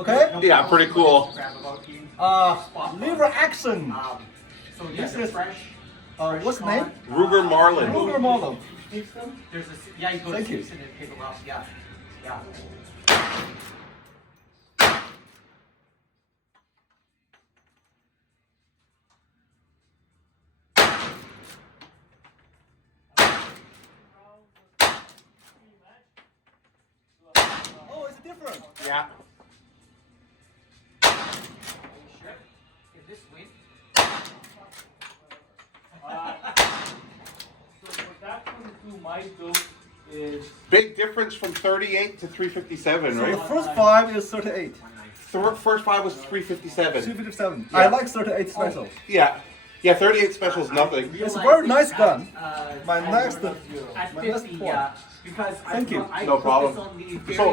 Okay? Yeah, pretty cool. Liver action. So This this is- is fresh. What's the name? Ruger Marlin. Ruger Marlin. There's a yeah, you go Thank to you. season and pick them up. Yeah, yeah. Oh, it's different. Yeah. Sure. If this win, So what that 22 might do is Big difference from 38 to 357, So the right? first 5 is 38. First 5 was 357. 257. Yeah. I like 38 special. Yeah. Yeah, 38 special is nothing. It's a very nice gun. uh, My next, at my next 50, point. because Thank you. I No focus problem. on the So-